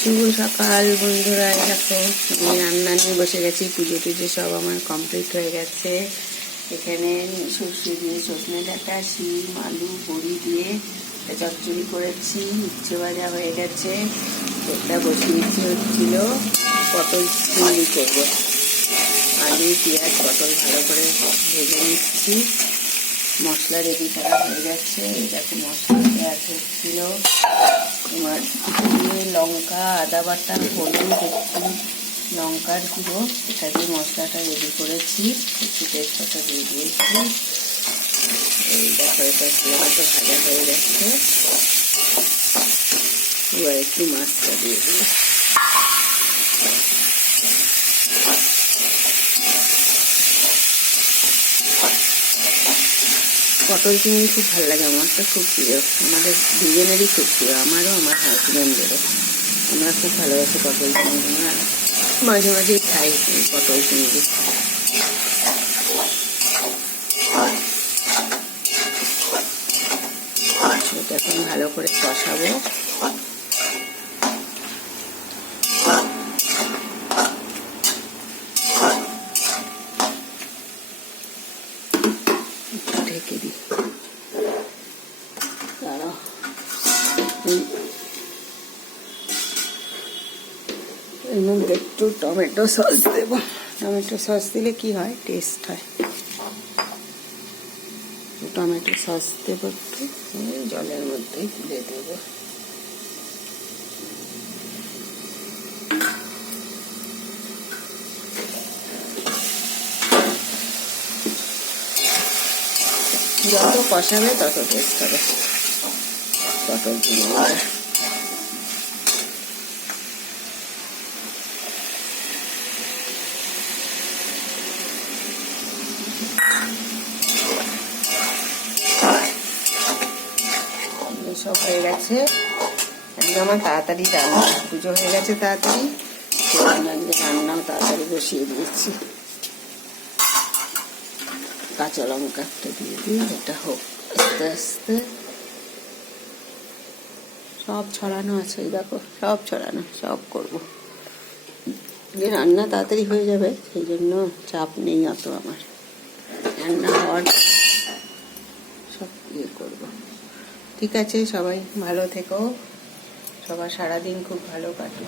শুভ সকাল বন্ধুরা। দেখো আমি রান্না নিয়ে বসে গেছি। পুজো টুজো সব আমার কমপ্লিট হয়ে গেছে। এখানে সর্ষে দিয়ে সজনে ডাঁটা, শিম, আলু, বড়ি দিয়ে চচ্চড়ি করেছি। উচ্ছে ভাজা হয়ে গেছে। এটা বসিয়েছি হচ্ছিল পটল চিংড়ি করবো। আলু, পেঁয়াজ, পটল ভালো করে ভেজে নিচ্ছি। মশলা রেডি করা হয়ে গেছে। দেখো মশলা পেঁয়াজ হচ্ছিল তোমার দিয়ে লঙ্কা, আদা বাটা, হলুদ, একটু লঙ্কার গুঁড়ো, এটা দিয়ে মশলাটা রেডি করেছি। একটু তেজপাতা দিয়ে দিয়েছি। এই দেখো এটা ভালো মতো ভাজা হয়ে গেছে। এবার একটু মাছটা দিয়ে দিই। পটল চিংড়ি খুব ভালো লাগে, আমার তো খুব প্রিয়। আমাদের দুজনেরই খুব প্রিয়, আমারও আমার হাজব্যান্ডেরও। আমরা খুব ভালোবাসি পটল চিংড়ি। আমরা মাঝে মাঝেই খাই পটল চিংড়ি। এটা এখন ভালো করে কষাবো। ঢেকে দিই। দাঁড়াও, এর মধ্যে একটু টমেটো সস দেবো। টমেটো সস দিলে কি হয়, টেস্ট হয়। টমেটো সস দেবো একটু, জলের মধ্যেই তুলে দেবো। যত কষাবে তত টেস্ট হবে পটল চিংড়িটা। সব হয়ে গেছে। আজকে আমার তাড়াতাড়ি রান্না, পুজো হয়ে গেছে তাড়াতাড়ি, আজকে রান্নাও তাড়াতাড়ি বসিয়ে দিয়েছি। কাঁচা লঙ্কাটা দিয়ে দিই, এটা হোক আস্তে আস্তে। সব ছড়ানো আছে, দেখো সব ছড়ানো, সব করবো। রান্না তাড়াতাড়ি হয়ে যাবে, সেই জন্য চাপ নেই অত আমার। রান্না হওয়ার সব ইয়ে করবো। ঠিক আছে, সবাই ভালো থেকো, সবার সারাদিন খুব ভালো কাটুক।